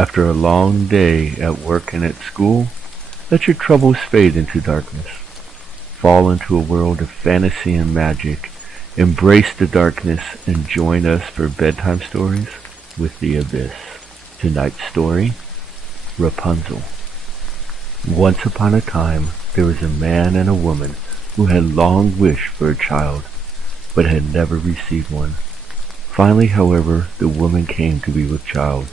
After a long day at work and at school, let your troubles fade into darkness. Fall into a world of fantasy and magic. Embrace the darkness and join us for bedtime stories with the Abyss. Tonight's story, Rapunzel. Once upon a time, there was a man and a woman who had long wished for a child, but had never received one. Finally, however, the woman came to be with child.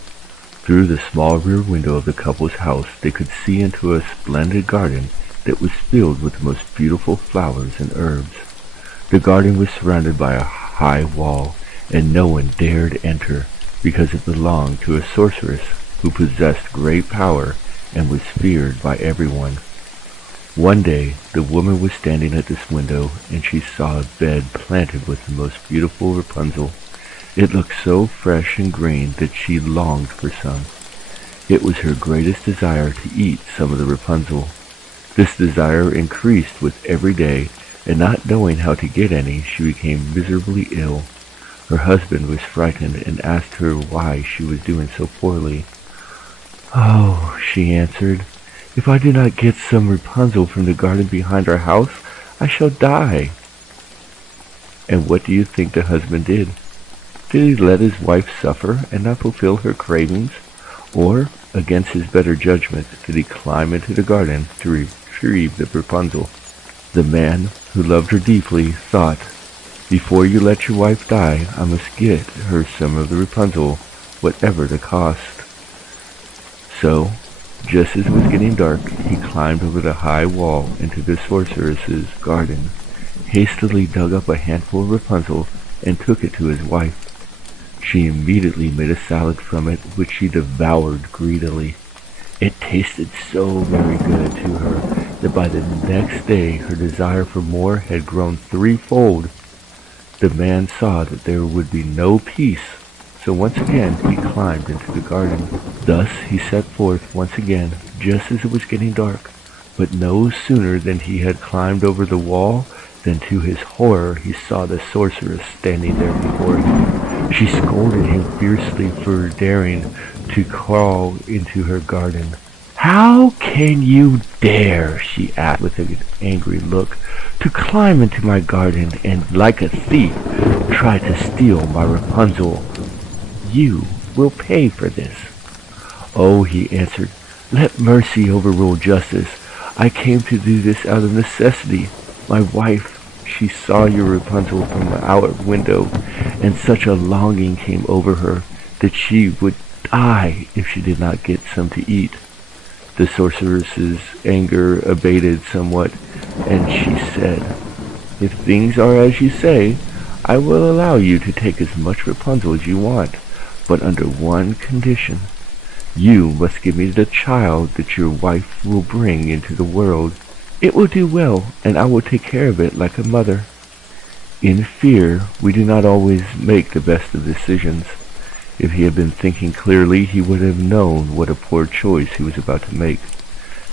Through the small rear window of the couple's house, they could see into a splendid garden that was filled with the most beautiful flowers and herbs. The garden was surrounded by a high wall, and no one dared enter, because it belonged to a sorceress who possessed great power and was feared by everyone. One day, the woman was standing at this window, and she saw a bed planted with the most beautiful Rapunzel. It looked so fresh and green that she longed for some. It was her greatest desire to eat some of the Rapunzel. This desire increased with every day, and not knowing how to get any, she became miserably ill. Her husband was frightened and asked her why she was doing so poorly. "Oh," she answered, "if I do not get some Rapunzel from the garden behind our house, I shall die." And what do you think the husband did? Did he let his wife suffer and not fulfill her cravings? Or, against his better judgment, did he climb into the garden to retrieve the Rapunzel? The man, who loved her deeply, thought, "Before you let your wife die, I must get her some of the Rapunzel, whatever the cost." So, just as it was getting dark, he climbed over the high wall into the sorceress's garden, hastily dug up a handful of Rapunzel, and took it to his wife. She immediately made a salad from it, which she devoured greedily. It tasted so very good to her that by the next day her desire for more had grown threefold. The man saw that there would be no peace, so once again he climbed into the garden. Thus he set forth once again, just as it was getting dark. But no sooner than he had climbed over the wall than to his horror he saw the sorceress standing there before him. She scolded him fiercely for daring to crawl into her garden. "How can you dare," she asked with an angry look, "to climb into my garden and, like a thief, try to steal my Rapunzel? You will pay for this." "Oh," he answered, "let mercy overrule justice. I came to do this out of necessity. My wife, she saw your Rapunzel from our window, and such a longing came over her that she would die if she did not get some to eat." The sorceress's anger abated somewhat, and she said, "If things are as you say, I will allow you to take as much Rapunzel as you want, but under one condition. You must give me the child that your wife will bring into the world. It will do well, and I will take care of it like a mother." In fear, we do not always make the best of decisions. If he had been thinking clearly, he would have known what a poor choice he was about to make.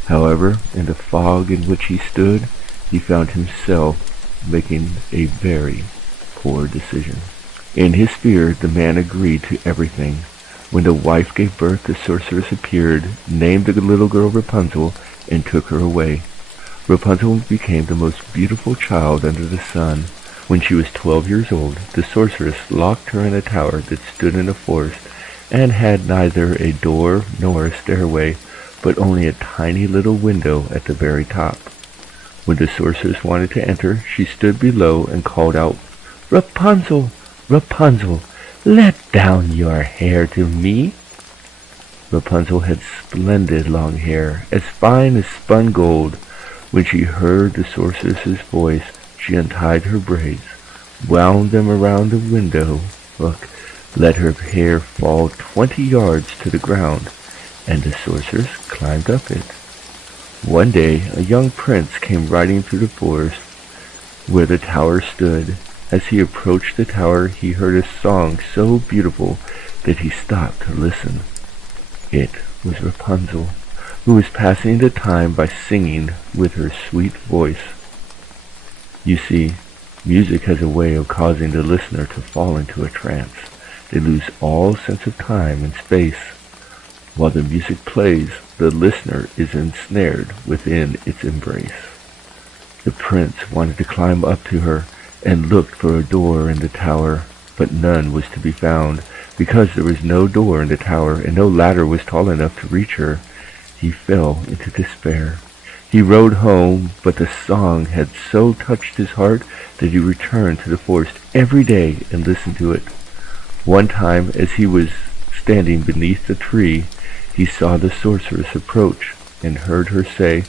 However, in the fog in which he stood, he found himself making a very poor decision. In his fear, the man agreed to everything. When the wife gave birth, the sorceress appeared, named the little girl Rapunzel, and took her away. Rapunzel became the most beautiful child under the sun. When she was 12 years old, the sorceress locked her in a tower that stood in a forest, and had neither a door nor a stairway, but only a tiny little window at the very top. When the sorceress wanted to enter, she stood below and called out, "Rapunzel, Rapunzel, let down your hair to me." Rapunzel had splendid long hair, as fine as spun gold. When she heard the sorceress's voice, she untied her braids, wound them around the window hook, let her hair fall 20 yards to the ground, and the sorceress climbed up it. One day a young prince came riding through the forest where the tower stood. As he approached the tower, he heard a song so beautiful that he stopped to listen. It was Rapunzel, who was passing the time by singing with her sweet voice. You see, music has a way of causing the listener to fall into a trance. They lose all sense of time and space. While the music plays, the listener is ensnared within its embrace. The prince wanted to climb up to her and looked for a door in the tower, but none was to be found. Because there was no door in the tower and no ladder was tall enough to reach her, he fell into despair. He rode home, but the song had so touched his heart that he returned to the forest every day and listened to it. One time, as he was standing beneath a tree, he saw the sorceress approach and heard her say,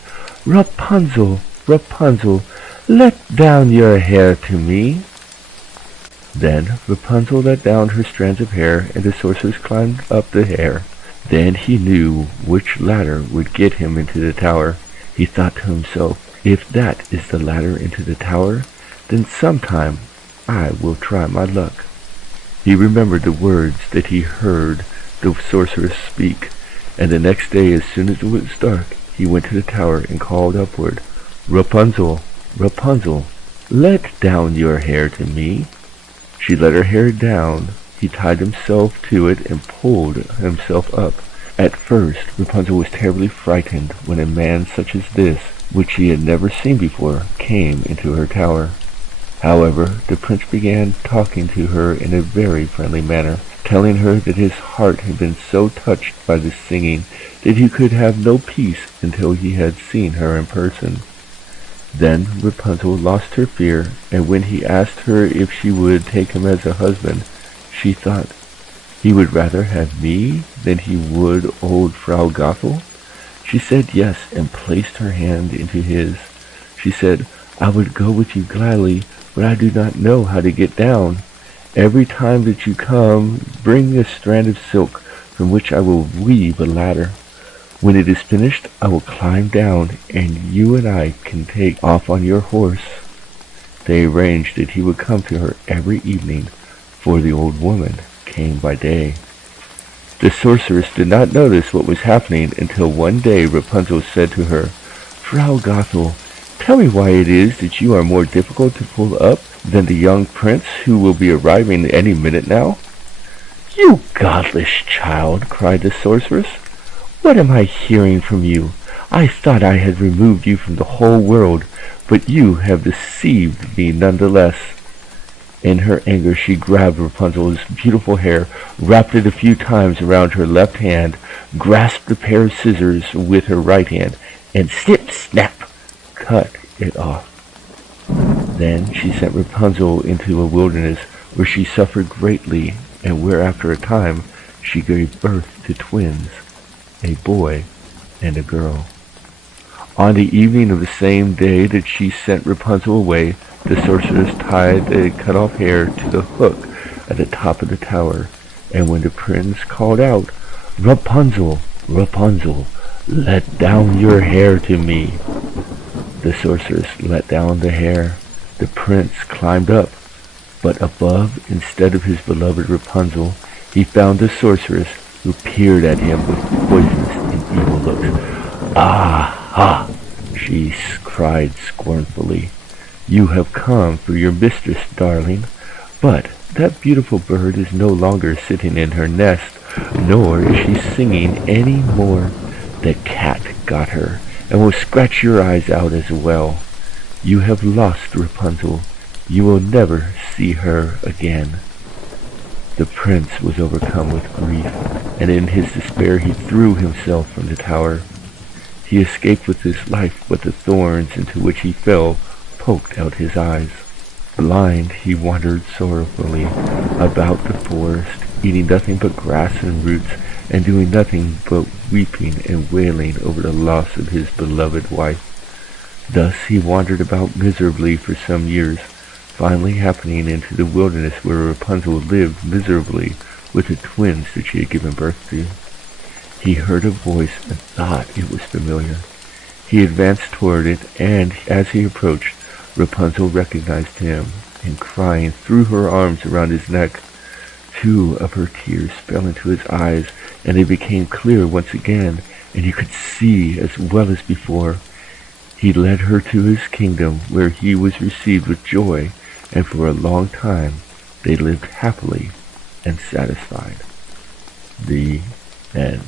"Rapunzel, Rapunzel, let down your hair to me." Then Rapunzel let down her strands of hair, and the sorceress climbed up the hair. Then he knew which ladder would get him into the tower. He thought to himself, "If that is the ladder into the tower, then sometime I will try my luck." He remembered the words that he heard the sorceress speak, and the next day, as soon as it was dark, he went to the tower and called upward, "Rapunzel, Rapunzel, let down your hair to me." She let her hair down. He tied himself to it and pulled himself up. At first, Rapunzel was terribly frightened when a man such as this, which she had never seen before, came into her tower. However, the prince began talking to her in a very friendly manner, telling her that his heart had been so touched by the singing that he could have no peace until he had seen her in person. Then Rapunzel lost her fear, and when he asked her if she would take him as a husband, she thought, "He would rather have me than he would old Frau Gothel?" She said yes, and placed her hand into his. She said, "I would go with you gladly, but I do not know how to get down. Every time that you come, bring a strand of silk from which I will weave a ladder. When it is finished, I will climb down, and you and I can take off on your horse." They arranged that he would come to her every evening, for the old woman came by day. The sorceress did not notice what was happening until one day Rapunzel said to her, "Frau Gothel, tell me why it is that you are more difficult to pull up than the young prince who will be arriving any minute now." "You godless child," cried the sorceress. "What am I hearing from you? I thought I had removed you from the whole world, but you have deceived me nonetheless." In her anger, she grabbed Rapunzel's beautiful hair, wrapped it a few times around her left hand, grasped a pair of scissors with her right hand, and snip, snap, cut it off. Then she sent Rapunzel into a wilderness where she suffered greatly, and where after a time she gave birth to twins, a boy and a girl. On the evening of the same day that she sent Rapunzel away, the sorceress tied the cut-off hair to the hook at the top of the tower, and when the prince called out, "Rapunzel, Rapunzel, let down your hair to me," the sorceress let down the hair. The prince climbed up, but above, instead of his beloved Rapunzel, he found the sorceress, who peered at him with poisonous and evil looks. "Ah, ha!" she cried scornfully. "You have come for your mistress, darling, but that beautiful bird is no longer sitting in her nest, nor is she singing any more. The cat got her, and will scratch your eyes out as well. You have lost Rapunzel. You will never see her again." The prince was overcome with grief, and in his despair he threw himself from the tower. He escaped with his life, but the thorns into which he fell poked out his eyes. Blind, he wandered sorrowfully about the forest, eating nothing but grass and roots, and doing nothing but weeping and wailing over the loss of his beloved wife. Thus he wandered about miserably for some years, finally happening into the wilderness where Rapunzel lived miserably with the twins that she had given birth to. He heard a voice and thought it was familiar. He advanced toward it, and as he approached, Rapunzel recognized him, and crying, threw her arms around his neck. 2 of her tears fell into his eyes, and they became clear once again, and he could see as well as before. He led her to his kingdom, where he was received with joy, and for a long time they lived happily and satisfied. The end.